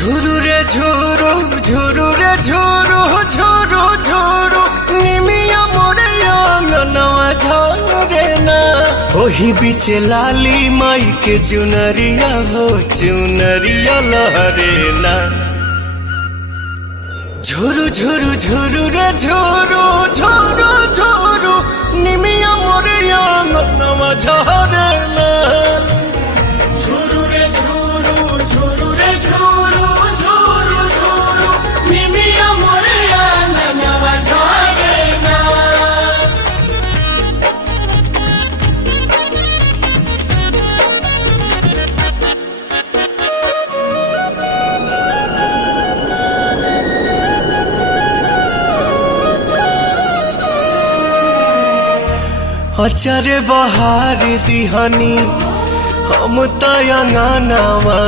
झुरु रे झुरु झुरु रे झुरु झुरु झुरु निमिया मोरे अंगनवा झरे ना ओही बीचे लाली माई के चुनरिया हो चुनरिया लहरे ना झुरु झुरु झुरु रे झुरु झुरु झुरु निमिया मोरे अंगनवा झरे ना झुरु रे झुरु झुरु रे झुरु झुरु झुरु निमिया मोरे अंगनवा झरे ना अचारे बहार दिहानी हम तयंगनवा